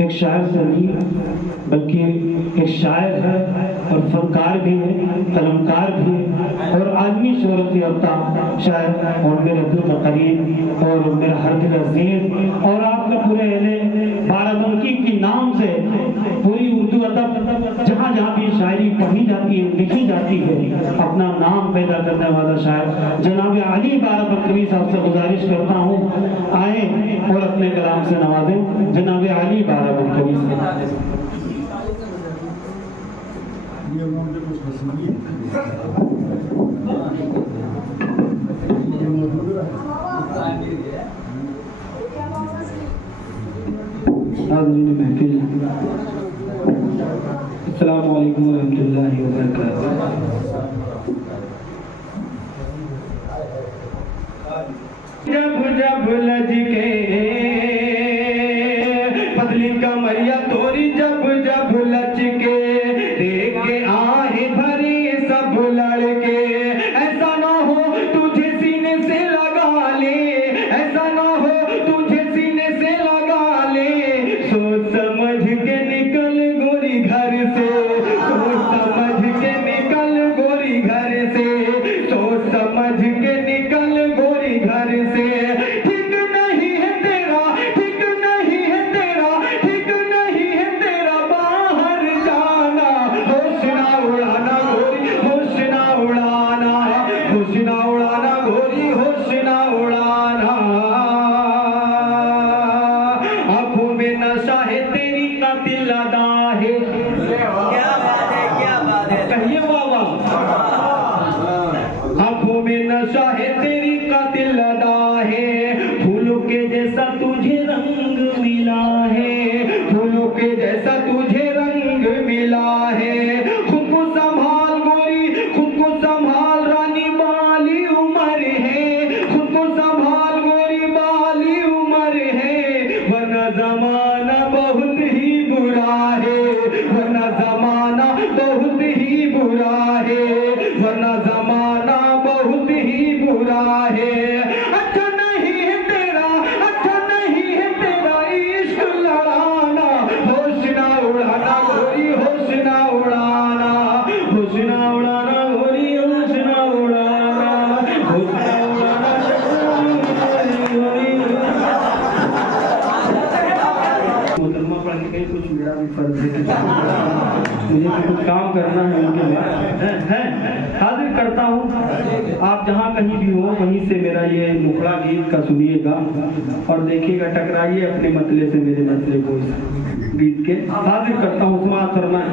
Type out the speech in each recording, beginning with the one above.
एक शायर से नहीं बल्कि एक शायर है और फनकार भी है, कलमकार भी है और आदमी शोहरत याफ्ता शायर और मेरे दिल का करीब और मेरा हर दिल अजीज और आपका पूरे अहले बाराबंकी की नाम से पूरी उर्दू अदब जहाँ जहाँ भी शायरी पढ़ी जाती है, लिखी जाती है, अपना नाम पैदा करने वाला शायर जनाब अली बाराबंकी साहब से गुजारिश करता हूँ आए और अपने कलाम से नवाजें। जनाब अली बाराबंकी से महफिल अस्सलाम वालेकुम रहमतुल्लाहि व बरकातहू। जब जब लज के पतली कमरिया तोरी जब जब लच के देख के आहे भरे सब लड़के ऐसा ना हो तुझे सीने से लगा ले, ऐसा ना हो तुझे सीने से लगा ले, सोच समझ के निकल गोरी घर से, सोच समझ के निकल गोरी घर से, सोच समझ के निकल गोरी घर से। ठीक नहीं है तेरा, ठीक नहीं है तेरा, ठीक नहीं है तेरा बाहर जाना, होश ना उड़ाना गोरी, होश ना उड़ाना, होश ना उड़ाना गोरी, होश ना उड़ाना। आंखों में नशा है तेरी कातिल अदा है, क्या बात है, क्या बात है, कहिए बाबा। आंखों में नशा है तेरी कातिल अदा है, फूलों के जैसा तुझे रंग मिला है, फूलों के जैसा तुझे रंग मिला है। खुद को संभाल गोरी, खुद को संभाल रानी बाली उम्र है, खुद को संभाल गोरी बाली उम्र है, वरना जमाना बहुत ही बुरा है, वरना जमाना बहुत ही बुरा है, वरना जमाना बहुत ही बुरा है। अच्छा नहीं है तेरा, अच्छा नहीं है तेरा इश्क लड़ाना, होश ना उड़ाना गोरी, होश ना उड़ाना, होश ना उड़ाना गोरी, होश ना उड़ाना, होश ना उड़ाना गोरी। मुकदमा पढ़ के कहीं कुछ मेरा भी फर्ज है, मुझे तो कुछ काम करना है उनके बाद है। हाजिर करता हूँ, आप जहाँ कहीं भी हो वहीं से मेरा ये मुखड़ा गीत का सुनिएगा और देखिएगा, टकराइए अपने मतले से मेरे मतले को गीत के। हाजिर करता हूँ, समाज फरमाएं।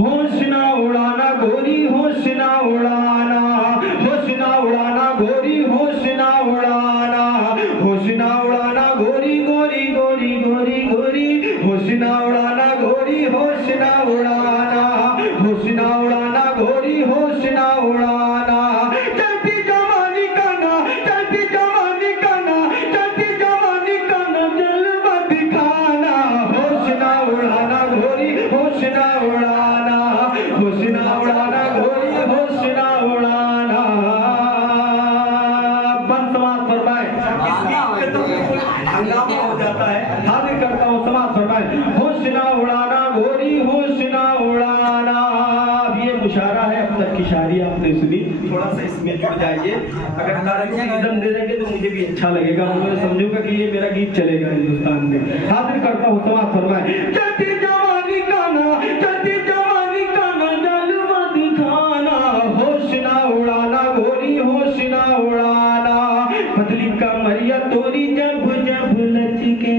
होश ना उड़ाना गोरी, होश ना उड़ाना, होश ना उड़ाना गोरी, होश ना उड़ाना, होश ना उड़ाना गोरी, गोरी गोरी गोरी गोरी, होश ना उड़ाना गोरी, होश ना उड़ाना, होश ना उड़ाना गोरी, होश ना उड़ाना। चलती जवानी का ना, चलती जवानी का ना, चलती जवानी का ना जलवा दिखाना, होश ना उड़ाना गोरी, होश ना उड़ाना, होश ना उड़ाना गोरी, होश ना उड़ाना। बस समाज फरमाए, हंगामा हो जाता है। हाजिर करता हूँ, समाज फरमाए। होश ना उड़ाना गोरी, होश ना उड़ाना। अब ये मुशारा है, अब तक की शायरी आपने सुनी, थोड़ा सा इसमें जुड़ जाइए। अगर इज़्ज़त दे देंगे तो मुझे भी अच्छा लगेगा, मैं समझूंगा कि ये मेरा गीत चलेगा हिंदुस्तान में। हाजिर करता हूँ, समाज फरमाए। चलती जवानी का ना, चलती जवानी का ना जलवा दिखाना, होश ना उड़ाना गोरी, होश ना उड़ाना। पतली कमरिया तोरी जब जब लचके,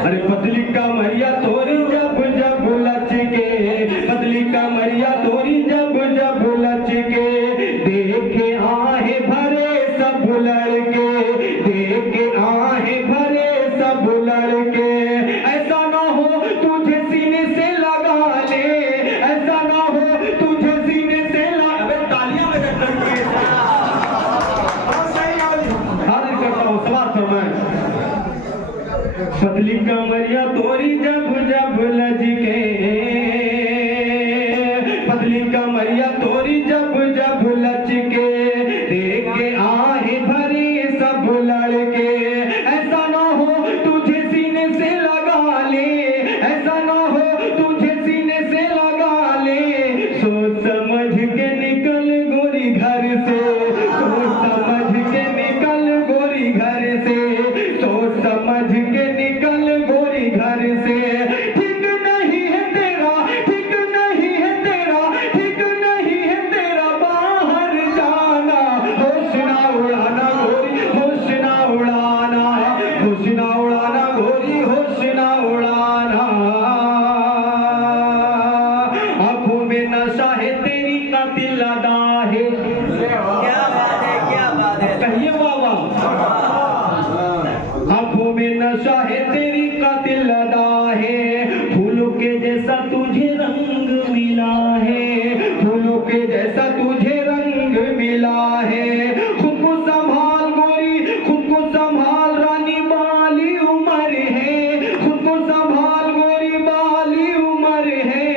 अरे पतली कमरिया तोरी जब जब लचके, पतली कमरिया तोरी जब जब लचके, देखे आहे भरे सब लड़के, देखे आहे भरे सब लड़के। ऐसा ना हो तुझे सीने से लगा ले, ऐसा ना हो तुझे सीने से लगा। तालियां बजा करके हाजिर करता हूँ, समाज फरमाएं। पतली कमरिया तोरी जब जब लज के, पतली कमरिया तोरी जब जब लच के, देख के आहे भरे सब लड़के। ऐसा ना हो में नशा है तेरी कातिल अदा है, फूलों के जैसा तुझे रंग मिला है, फूलों के जैसा तुझे रंग मिला है। खुद को संभाल गोरी, खुद को संभाल रानी, बाली उम्र है, खुद को संभाल गोरी, बाली उम्र है,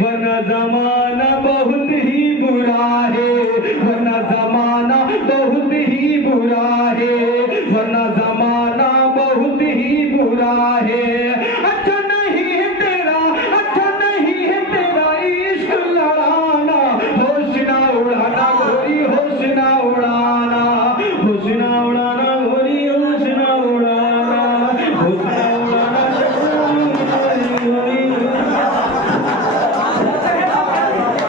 वरना जमाना बहुत ही बुरा है, वरना जमाना बहुत ही बुरा है, वरना जमाना बहुत ही बुरा है। अच्छा नहीं है तेरा, अच्छा नहीं है तेरा इश्क लड़ाना, होश ना उड़ाना गोरी, होश ना उड़ाना, होश ना उड़ाना।